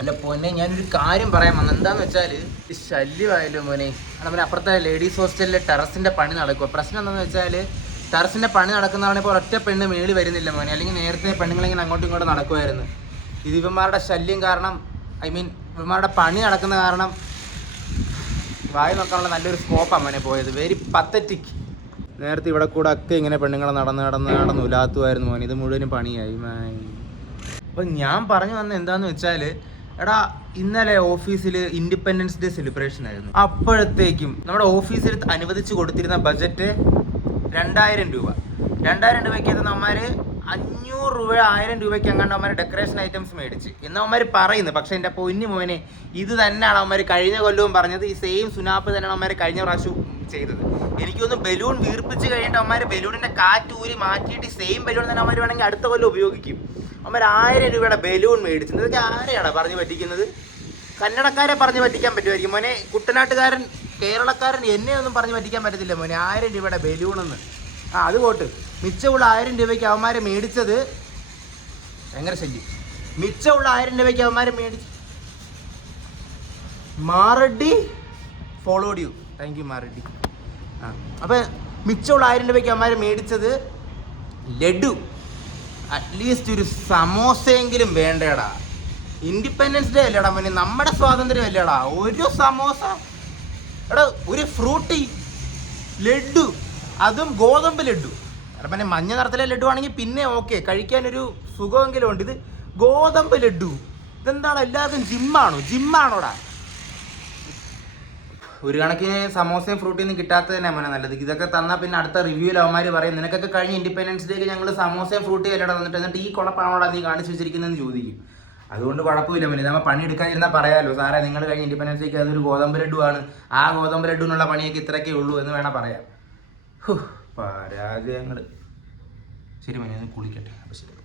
അല്ല പൊന്നെ, ഞാനൊരു കാര്യം പറയാൻ വന്നു. എന്താന്ന് വെച്ചാല് ശല്യമായല്ലോ മോനെ. നമ്മുടെ അപ്പുറത്തെ ലേഡീസ് ഹോസ്റ്റലിലെ ടെറസിന്റെ പണി നടക്കുക. പ്രശ്നം എന്താണെന്ന് വെച്ചാൽ ടെറസിന്റെ പണി നടക്കുന്നതാണ്. ഇപ്പോൾ ഒറ്റ പെണ്ണ് മേളി വരുന്നില്ല മോനെ. അല്ലെങ്കിൽ നേരത്തെ പെണ്ണുങ്ങളിങ്ങനെ അങ്ങോട്ടും ഇങ്ങോട്ടും നടക്കുമായിരുന്നു. ഇത് ഇവന്മാരുടെ ശല്യം കാരണം, ഇവന്മാരുടെ പണി നടക്കുന്ന കാരണം വായി നോക്കാനുള്ള നല്ലൊരു സ്കോപ്പാണ് മോനെ പോയത്. Very pathetic. നേരത്തെ ഇവിടെ കൂടെ ഒക്കെ ഇങ്ങനെ പെണ്ണുങ്ങളെ നടന്ന് ഉലാത്തുമായിരുന്നു മോനെ. ഇത് മുഴുവനും പണിയായി. അപ്പം ഞാൻ പറഞ്ഞു വന്നത് എന്താന്ന് വെച്ചാൽ, എടാ ഇന്നലെ ഓഫീസിൽ ഇൻഡിപെൻഡൻസ് ഡേ സെലിബ്രേഷൻ ആയിരുന്നു. അപ്പോഴത്തേക്കും നമ്മുടെ ഓഫീസിൽ അനുവദിച്ച് കൊടുത്തിരുന്ന ബജറ്റ് 2000 രൂപ. 2000 രൂപയ്ക്ക് നമ്മാർ 500 രൂപ 1000 രൂപയ്ക്ക് അങ്ങാണ്ട് അവന്മാർ ഡെക്കറേഷൻ ഐറ്റംസ് മേടിച്ച് എന്ന് അവന്മാർ പറയുന്നു. പക്ഷേ എൻ്റെ പൊന്നു മോനെ, ഇത് തന്നെയാണ് അവന്മാർ കഴിഞ്ഞ കൊല്ലവും പറഞ്ഞത്. ഈ സെയിം സുനാപ്പ് തന്നെയാണ് അവന്മാർ കഴിഞ്ഞ പ്രാവശ്യം ചെയ്തത്. എനിക്കൊന്ന് ബലൂൺ വീർപ്പിച്ച് കഴിഞ്ഞിട്ട് അവന്മാർ ബലൂണിൻ്റെ കാറ്റ് ഊരി മാറ്റിയിട്ട് സെയിം ബലൂൺ തന്നെ അവന്മാർ വേണമെങ്കിൽ അടുത്ത കൊല്ലം ഉപയോഗിക്കും. അവന്മാർ 1000 രൂപയുടെ ബലൂൺ മേടിച്ചത്. ഇതൊക്കെ ആരെയാണ് പറഞ്ഞു പറ്റിക്കുന്നത്? കന്നഡക്കാരെ പറഞ്ഞു പറ്റിക്കാൻ പറ്റുമായിരിക്കും മോനെ. കുട്ടനാട്ടുകാരൻ കേരളക്കാരൻ എന്നെ ഒന്നും പറഞ്ഞു പറ്റിക്കാൻ പറ്റത്തില്ല മോനെ. 1000 രൂപയുടെ ബലൂണെന്ന്. അത് പോട്ട്. മിച്ചമുള്ള 1000 രൂപയ്ക്ക് അവന്മാരെ മേടിച്ചത് ഭയങ്കര ശല്യം. മിച്ചമുള്ള 1000 രൂപയ്ക്ക് അവന്മാരെ മേടിച്ച് മാറഡി ഫോളോഡ് യു. താങ്ക് യു മാറഡി. അപ്പം മിച്ചമുള്ള 1000 രൂപയ്ക്ക് അവന്മാരെ മേടിച്ചത് ലഡു. അറ്റ്ലീസ്റ്റ് ഒരു സമോസയെങ്കിലും വേണ്ടേടാ. ഇൻഡിപെൻഡൻസ് ഡേ അല്ലേടാ മോനെ, നമ്മുടെ സ്വാതന്ത്ര്യം അല്ലേടാ. ഒരു സമോസ, എടാ ഒരു ഫ്രൂട്ടി ലഡു, അതും ഗോതമ്പ് ലഡു. എടാ പിന്നെ മഞ്ഞ നിറത്തിലെ ലഡു ആണെങ്കിൽ പിന്നെ ഓക്കെ, കഴിക്കാനൊരു സുഖമെങ്കിലും ഉണ്ട്. ഇത് ഗോതമ്പ് ലഡു. ഇതെന്താണ്, എല്ലാവർക്കും ജിമ്മാണോടാ? ഒരു കണക്കിന് സമോസയും ഫ്രൂട്ടിയൊന്നും കിട്ടാത്തത് തന്നെ മോനെ നല്ലത്. ഇതൊക്കെ തന്നാൽ പിന്നെ അടുത്ത റിവ്യൂവിൽ അവന്മാർ പറയും, നിനക്കൊക്കെ കഴിഞ്ഞ ഇൻഡിപെൻഡൻസ് ഡേക്ക് ഞങ്ങൾ സമോസയും ഫ്രൂട്ടിയും അല്ലടാ തന്നിട്ട്, എന്നിട്ട് ഈ കുഴപ്പമാണോടാ നീ കാണിച്ചു വെച്ചിരിക്കുന്നതെന്ന് ചോദിക്കും. അതുകൊണ്ട് കുഴപ്പമില്ല മോനെ, നമ്മൾ പണിയെടുക്കാതിരുന്നാൽ പറയാമല്ലോ, സാറേ നിങ്ങൾ കഴിഞ്ഞ ഇൻഡിപെൻഡൻസ് ഡേക്ക് അതൊരു ഗോതമ്പ് ലഡു ആണ്, ആ ഗോതമ്പ് ലഡുവിനുള്ള പണിയൊക്കെ ഇത്രയൊക്കെ ഉള്ളൂ എന്ന് വേണം പറയാം. പരാജയങ്ങൾ. ശരി മോനെ, കുളിക്കട്ടെ. അപ്പോൾ ശരി.